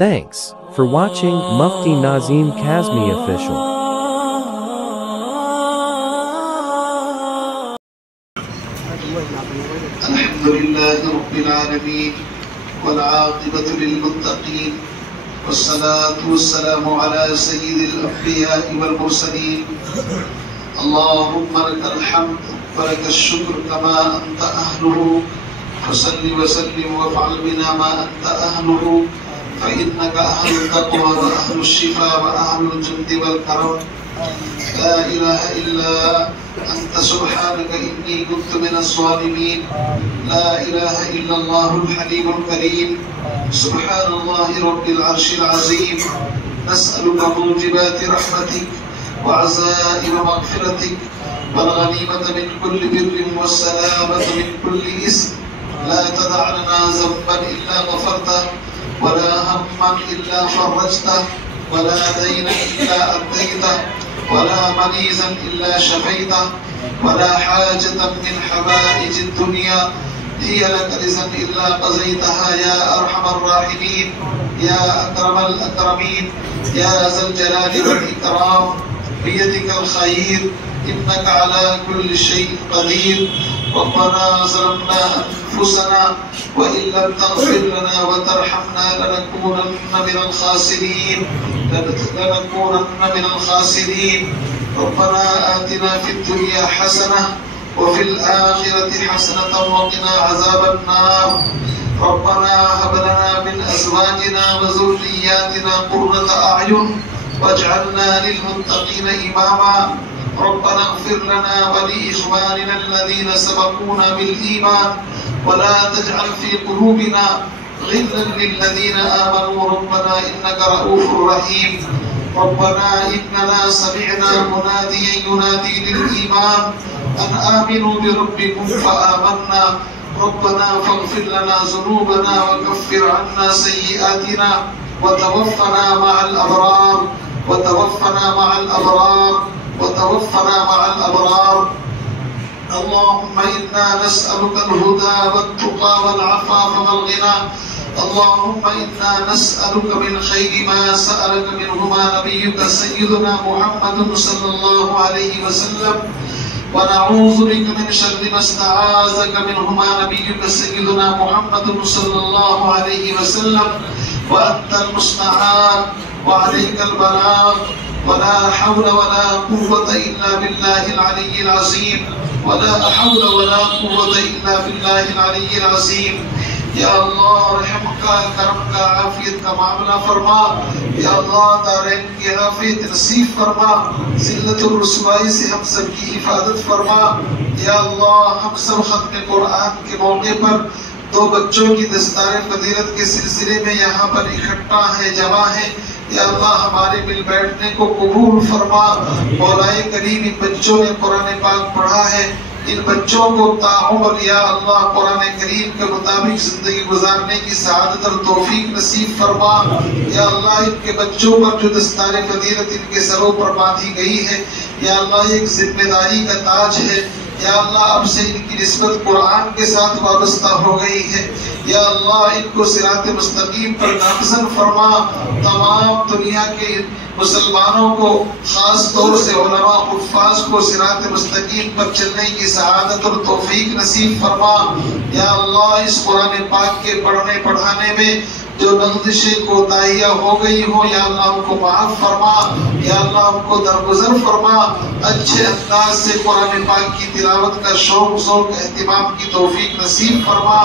Thanks for watching Mufti Nazim Kazmi Official. الحمدللہ رب العالمین والعاقبۃ للمتقین والصلاة والسلام على سید الانبیاء والمرسلین اللہم لک الحمد ولک الشکر کما انت اہلہ فصل وسلم وافعل بنا ما انت اہلہ فإنك أهل التقوى وأهل الشفاء وأهل الجود والكرم لا إله إلا أنت سبحانك إني كنت من الظالمين لا إله إلا الله الحليم الكريم سبحان الله رب العرش العظيم نسألك موجبات رحمتك وعزائم مغفرتك والغنيمة من كل بر والسلامة من كل إثم لا تدع لنا ذنبا إلا غفرته ولا هما إلا فرجته ولا دينا إلا أديته ولا مريضا إلا شفيته ولا حاجة من حوائج الدنيا هي لك رزقا إلا قضيتها يا أرحم الراحمين يا أكرم الأكرمين يا ذا الجلال والإكرام بيدك الخير إنك على كل شيء قدير ربنا ظلمنا أنفسنا وإن لم تغفر لنا وترحمنا لنكونن من الخاسرين ربنا آتنا في الدنيا حسنة وفي الآخرة حسنة وقنا عذاب النار ربنا هب لنا من أزواجنا وذرياتنا قرة أعين واجعلنا للمتقين إماما ربنا اغفر لنا ولإخواننا الذين سبقونا بالإيمان ولا تجعل في قلوبنا غلا للذين آمنوا ربنا إنك رؤوف رحيم ربنا إننا سمعنا مناديا ينادي للإيمان أن آمنوا بربكم فآمنا ربنا فاغفر لنا ذنوبنا وكفر عنا سيئاتنا وتوفنا مع الأبرار اللهم إنا نسألك الهدى والتقى والعفاف والغنى اللهم إنا نسألك من خير ما سألك منهما نبيك سيدنا محمد صلى الله عليه وسلم ونعوذ بك من شر ما استعاذك منهما نبيك سيدنا محمد صلى الله عليه وسلم وأنت المستعان وعليك البلاغ ولا حول ولا قوة إلا بالله العلي العظيم یا اللہ رحم کا کرم کا عافیت کا معاملہ فرما یا اللہ دارین کی عافیت نصیب فرما ذلت و رسوائی سے ہم سب کی حفاظت فرما یا اللہ ہم سب ختم قرآن کے موقع پر دو بچوں کی دستار فضیلت کے سلسلے میں یہاں پر اکٹھا ہے جمع ہے یا اللہ ہمارے مل بیٹھنے کو قبول فرما مولا کریم ان بچوں نے قرآن پاک پڑھا ہے ان بچوں کو تعمر یا اللہ قرآن کریم کے مطابق زندگی گزارنے کی سعادت اور توفیق نصیب فرما یا اللہ ان کے بچوں پر جو دستار فضیلت ان کے سروں پر باندھی گئی ہے یا اللہ ایک ذمہ داری کا تاج ہے یا اللہ اب سے ان کی نسبت قرآن کے ساتھ وابستہ ہو گئی ہے یا اللہ ان کو صراط مستقیم پر نامزد فرما تمام دنیا کے مسلمانوں کو خاص طور سے علماء حفاظ کو صراط مستقیم پر چلنے کی سعادت اور توفیق نصیب فرما یا اللہ اس قرآن پاک کے پڑھنے پڑھانے میں جو لغزشیں کوتاہیاں ہو گئی ہوں یا اللہ ان کو معاف فرما یا اللہ ان کو درگزر فرما اچھے انداز سے قرآن پاک کی تلاوت کا شوق ذوق اہتمام کی توفیق نصیب فرما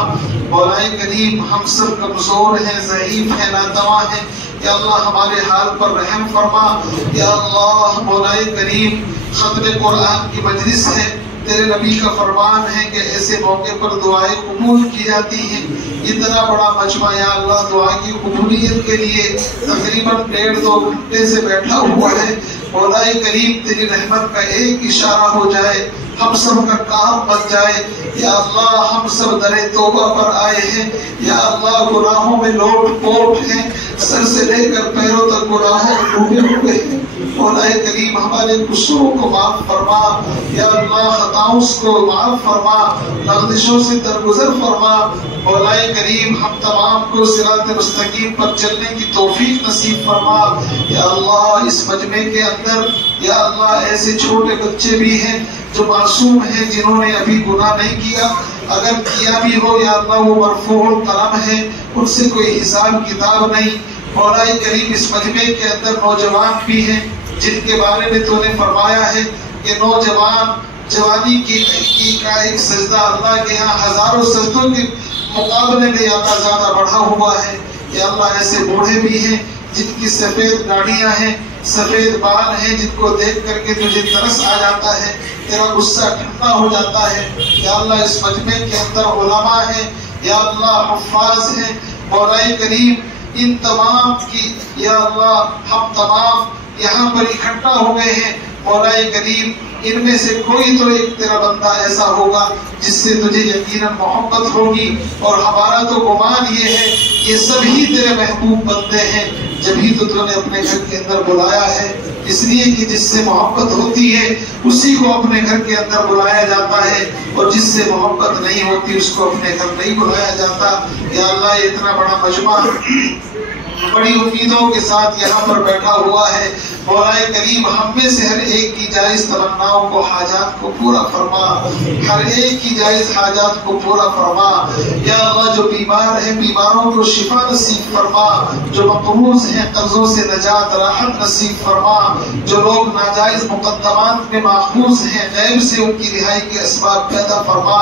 مولا کریم ہم سب کمزور ہیں ضعیف ہیں ناتواں ہیں یا اللہ ہمارے حال پر رحم فرما یا اللہ مولا کریم ختم قرآن کی مجلس ہے تیرے نبی کا فرمان ہے کہ ایسے موقع پر دعائیں قبول کی جاتی ہیں اتنا بڑا مجمع یا اللہ دعا کی قبولیت کے لیے تقریباً 1.5-2 گھنٹے سے بیٹھا ہوا ہے مولا کریم تیری رحمت کا ایک اشارہ ہو جائے ہم سب کا کام بن جائے یا اللہ ہم سب در توبہ پر آئے ہیں یا اللہ گناہوں میں لوٹ پوٹ ہیں سر سے لے کر پیروں تک گناہوں میں ڈوبے ہوئے ہیں مولا کریم ہمارے قصوروں کو معاف فرما یا اللہ خطاؤں کو معاف فرما لغزشوں سے درگزر فرما مولا کریم ہم تمام کو صراط مستقیم پر چلنے کی توفیق نصیب فرما۔ یا اللہ اس مجمع کے اندر یا اللہ ایسے چھوٹے بچے بھی ہیں جو معصوم ہیں، جنہوں نے ابھی گناہ نہیں کیا، اگر کیا بھی ہو یا اللہ وہ مرفوع القلم ہے، ان سے کوئی حساب کتاب نہیں۔ مولا کریم اس مجمع کے اندر نوجوان بھی ہیں جن کے بارے میں تو نے فرمایا ہے کہ نوجوان جوانی کی کا ایک سجدہ اللہ کے یہاں ہزاروں سجدوں کے مقابلے میں اللہ زیادہ بڑھا ہوا ہے۔ یا اللہ ایسے بوڑھے بھی ہیں جن کی سفید داڑیاں ہیں، سفید بال ہیں، جن کو دیکھ کر کے تجھے ترس آ جاتا ہے، تیرا غصہ ٹھنڈا ہو جاتا ہے۔ یا اللہ اس مجمع کے اندر علماء ہیں، یا اللہ حفاظ ہیں، مولا کریم ان تمام کی یا اللہ ہم تمام یہاں پر اکٹھا ہو گئے ہیں۔ مولا کریم ان میں سے کوئی تو ایک تیرا بندہ ایسا ہوگا جس سے تجھے یقیناً محبت ہوگی، اور ہمارا تو گمان یہ ہے یہ سبھی تیرے محبوب بندے ہیں، جبھی تو نے اپنے گھر کے اندر بلایا ہے، اس لیے کہ جس سے محبت ہوتی ہے اسی کو اپنے گھر کے اندر بلایا جاتا ہے، اور جس سے محبت نہیں ہوتی اس کو اپنے گھر نہیں بلایا جاتا۔ یا اللہ یہ اتنا بڑا مجمع بڑی امیدوں کے ساتھ یہاں پر بیٹھا ہوا ہے، مولا کریم ہم میں سے ہر ایک کی جائز تمناؤں کو، حاجات کو پورا فرما، ہر ایک کی جائز حاجات کو پورا فرما۔ یا اللہ جو بیمار ہیں بیماروں کو شفا نصیب فرما، جو مقروض ہیں قرضوں سے نجات راحت نصیب فرما، جو لوگ ناجائز مقدمات میں ماخوذ ہیں غیب سے ان کی رہائی کے اسباب پیدا فرما۔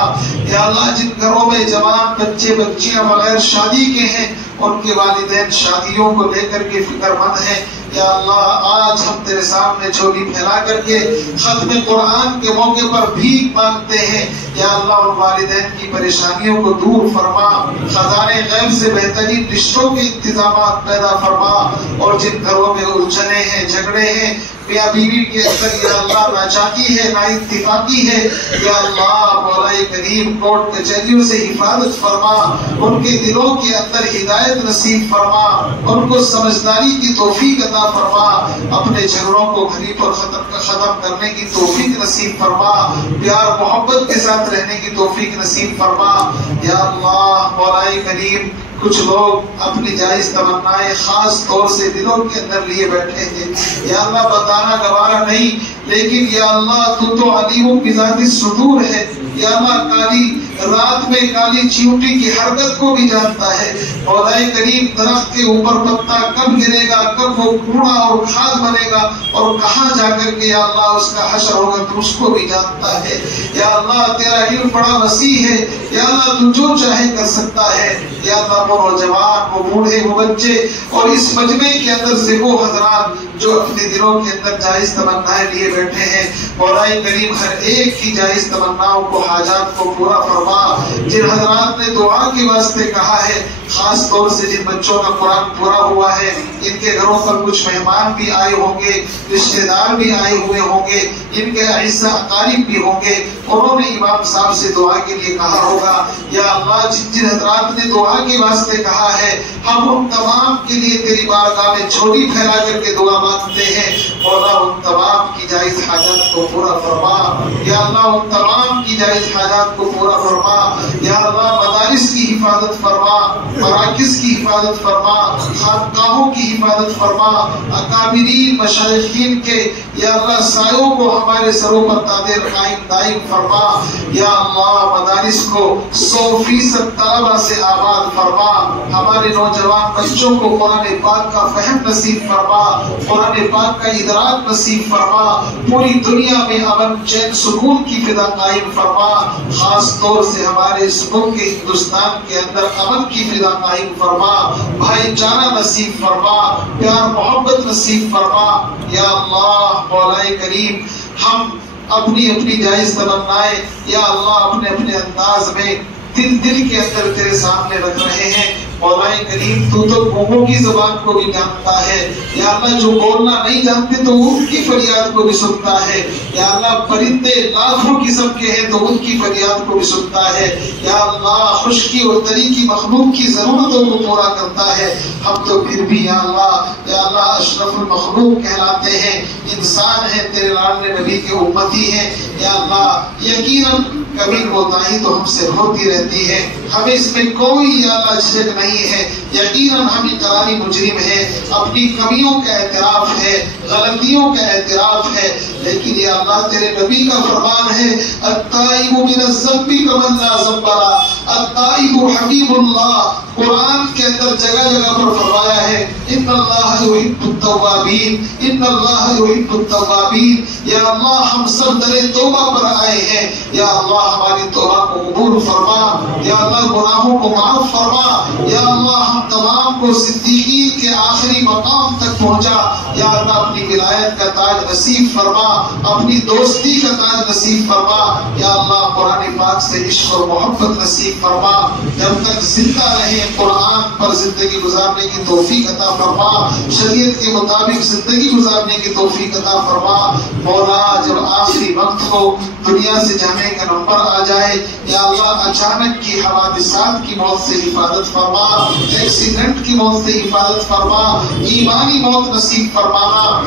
یا اللہ جن گھروں میں جوان بچے بچیاں بغیر شادی کے ہیں، ان کے والدین شادیوں کو لے کر کے فکر مند ہیں، یا اللہ آج ہم تیرے سامنے جھولی پھیلا کر کے ختم قرآن کے موقع پر بھیک مانگتے ہیں، یا اللہ ان والدین کی پریشانیوں کو دور فرما، خزانے غیب سے بہترین رشتوں کے انتظامات پیدا فرما، اور جن گھروں میں الجھنیں ہیں جھگڑے ہیں میاں بیوی کے اندر یا اللہ ناچاکی ہے نا اتفاقی ہے، یا اللہ مولا کریم کورٹ کچہریوں سے حفاظت فرما، ان کے دلوں کے اندر ہدایت نصیب فرما، ان کو سمجھداری کی توفیق عطا فرما، اپنے جھگڑوں کو گھری پر ختم کرنے کی توفیق نصیب فرما، پیار محبت کے ساتھ رہنے کی توفیق نصیب فرما۔ یا اللہ مولا کریم کچھ لوگ اپنی جائز تمنائیں خاص طور سے دلوں کے اندر لیے بیٹھے ہیں، یا اللہ بتانا گوارا نہیں، لیکن یا اللہ تو علیم بذات الصدور ہے، یا اللہ کالی رات میں کالی چیونٹی کی حرکت کو بھی جانتا ہے، مولا کریم درخت کے اوپر پتا کب گرے گا، کب وہ کوڑا اور کھاد بنے گا، اور کہاں جا کر کے یا اللہ اس کا حشر ہوگا تو اس کو بھی جانتا ہے۔ یا اللہ تیرا علم بڑا وسیع ہے، یا اللہ تو جو چاہے کر سکتا ہے۔ یا اللہ وہ نوجوان وہ بوڑھے وہ بچے اور اس مجمع کے اندر سے وہ حضرات جو اپنے دلوں کے اندر جائز تمنائیں لیے بیٹھے ہیں، مولا کریم ہر ایک کی جائز تمناؤں کو حاجات کو پورا فرما۔ جن حضرات نے دعا کے واسطے کہا ہے، خاص طور سے جن بچوں کا قرآن پورا ہوا ہے، ان کے گھروں پر کچھ مہمان بھی آئے ہوں گے، رشتہ دار بھی آئے ہوئے ہوں گے، ان کے اعزا اقارب بھی ہوں گے، انہوں نے امام صاحب سے دعا کے لیے کہا ہوگا۔ یا اللہ جن حضرات نے دعا کے واسطے کہا ہے، ہم ان تمام کے لیے تیری بارگاہ میں جھولی پھیلا کر کے دعا مانگتے ہیں، مولا ان تمام کی جائز حاجات کو پورا فرما۔ یا اللہ ان تمام کی جائز حاجات کو پورا فرما۔ یا اللہ مدارس کی حفاظت فرما، مراکز کی حفاظت فرما، خانقاہوں کی حفاظت فرما، اکابرین مشایخین کے یا اللہ سایوں کو ہمارے سروں پر تاج قائم دائم فرما۔ یا اللہ مدارس کو 100% طلبہ سے آباد فرما، ہمارے نوجوان بچوں کو قرآن پاک کا فہم نصیب فرما، قرآن پاک کا ادراک نصیب فرما، پوری دنیا میں امن چین سکون کی فضا قائم فرما، خاص طور سے ہمارے اس ملک کے ہندوستان کے اندر امن کی فضا قائم فرما، بھائی چارہ نصیب فرما، پیار محبت نصیب فرما۔ یا اللہ مولا کریم ہم اپنی اپنی جائز تمنائیں یا اللہ اپنے اپنے انداز میں دل کے اندر تیرے سامنے رکھ رہے ہیں۔ مولا کریم تو گونگوں کی زبان کو بھی جانتا ہے، یا اللہ جو بولنا نہیں جانتے تو ان کی فریاد کو بھی سنتا ہے، یا اللہ پرندے لاکھوں قسم کے ہیں تو ان کی فریاد کو بھی سنتا ہے، یا اللہ خشکی اور تری کی مخلوق کی ضرورتوں کو پورا کرتا ہے۔ ہم تو پھر بھی یا اللہ اشرف المخلوق کہلاتے ہیں، انسان ہیں، تیرے لاڈلے نبی کے امتی ہیں، یا اللہ یقیناً کمی کوتاہی تو ہم سے ہوتی رہتی ہے، ہمیں اس میں کوئی یا اللہ جھجک نہیں ہے، یقیناً ہم اقراری مجرم ہیں، اپنی کمیوں کا اعتراف ہے، غلطیوں کا اعتراف ہے، لیکن یا اللہ تیرے نبی کا فرمان ہے التائب من الذنب کمن لا ذنب لہ، التائب حبیب اللہ، قرآن کے اندر جگہ جگہ پر فرمایا ہے ان اللہ یحب التوابین، ان اللہ یحب التوابین، یا اللہ ہم سب در توبہ پر آئے ہیں، یا اللہ ہماری توبہ کو قبول فرما، یا اللہ گناہوں کو معاف فرما، یا اللہ ہم تمام کو صدیقین کے آخری مقام تک پہنچا، یا اللہ اپنی ولایت کا تاج نصیب فرما، اپنی دوستی کا تاج نصیب فرما، یا اللہ قرآن پاک سے عشق اور محبت نصیب فرما، جب تک زندہ رہے قرآن پر زندگی گزارنے کی توفیق عطا فرما، شریعت کے مطابق زندگی گزارنے کی توفیق عطا فرما۔ مولا جب آخری وقت ہو، دنیا سے جانے کا نمبر آ جائے، یا اللہ اچانک کی حوادثات کی موت سے حفاظت فرما، ایکسیڈنٹ کی موت سے حفاظت فرما، ایمانی موت نصیب فرمانا۔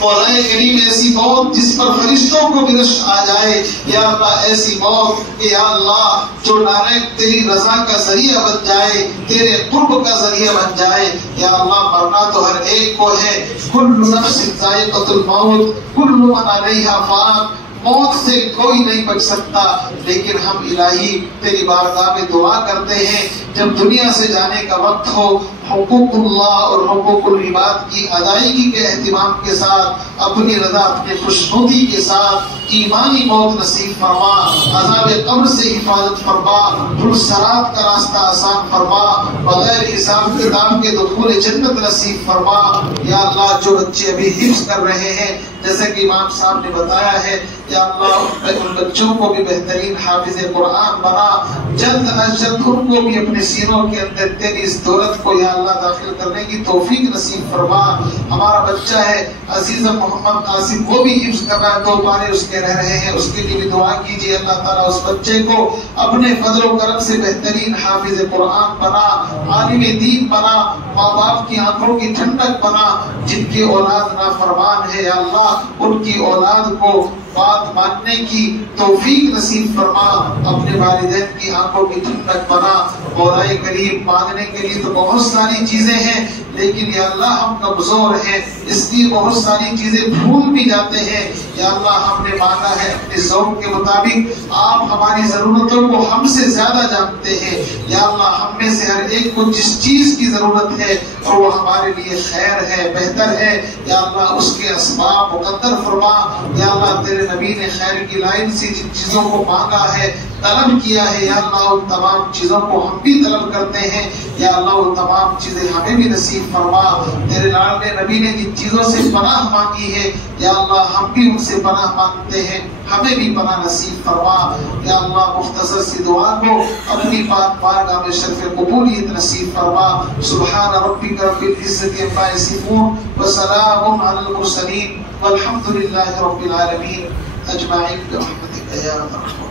مولا کریم ایسی موت جس پر فرشتوں کو بھی رشک آ جائے، یا اللہ ایسی موت کہ یا اللہ جو ڈائریکٹ تیری رضا کا ذریعہ بن جائے، تیرے قرب کا ذریعہ بن جائے، یا اللہ مرنا تو ہر ایک کو ہے، کل نفس ذائقۃ الموت، کل من علیہا فان، موت سے کوئی نہیں بچ سکتا، لیکن ہم الہی تیری بارگاہ میں دعا کرتے ہیں جب دنیا سے جانے کا وقت ہو، حقوق اللہ اور حقوق العباد کی ادائیگی کے اہتمام کے ساتھ، اپنی رضا اپنی خوشنودی کے ساتھ ایمانی موت نصیب فرما، عذاب قبر سے حفاظت فرما، پرسرات کا راستہ آسان فرما، بغیر حساب کتاب کے دخول جنت نصیب فرما۔ یا اللہ جو بچے ابھی حفظ کر رہے ہیں، جیسے کہ امام صاحب نے بتایا ہے، یا اللہ ان بچوں کو بھی بہترین حافظ قرآن بنا، جلد از جلد ان کو بھی اپنے سینوں کے اندر تیری اس دولت کو یا اللہ داخل کرنے کی توفیق نصیب فرما۔ ہمارا بچہ ہے عزیز محمد قاسم، وہ بھی حفظ کر رہا ہے، 2 پارے اس کے رہ رہے ہیں، اس کے لیے بھی دعا کیجیے اللہ تعالیٰ اس بچے کو اپنے فضل و کرم سے بہترین حافظ قرآن بنا، عالم دین بنا، ماں باپ کی آنکھوں کی ٹھنڈک بنا، جن کی اولاد نافرمان ہے یا اللہ ان کی اولاد کو بات ماننے کی توفیق نصیب فرما، اپنے والدین کی آنکھوں کی ٹھنڈک بنا۔ مولا کریم مانگنے کے لیے تو بہت ساری چیزیں ہیں، لیکن یا اللہ ہم کمزور ہیں، اس لیے بہت ساری چیزیں بھول بھی جاتے ہیں۔ یا اللہ ہم نے مانگا ہے اپنے ذوق کے مطابق، آپ ہماری ضرورتوں کو ہم سے زیادہ جانتے ہیں۔ یا اللہ ہم میں سے ہر ایک کو جس چیز کی ضرورت ہے اور وہ ہمارے لیے خیر ہے، بہتر ہے، یا اللہ اس کے اسباب مقدر فرما۔ یا اللہ تیرے نبی نے خیر کی لائن سے جن چیزوں کو مانگا ہے، طلب کیا ہے، یا اللہ ان تمام چیزوں کو ہم بھی طلب کرتے ہیں، یا اللہ وہ تمام چیزیں ہمیں بھی نصیب فرما۔ تیرے لاڈلے نبی نے جن چیزوں سے پناہ مانگی ہے، یا اللہ ہم بھی ان سے پناہ مانگتے ہیں، ہمیں بھی پناہ نصیب فرما۔ یا اللہ مختصر سی دعا کو اپنی پاک بارگاہ میں شرف قبولیت نصیب فرما۔ سبحان ربک رب العزت عما یصفون وسلام علی المرسلین والحمد للہ رب العالمین اجمعین برحمتک یا ارحم الراحمین۔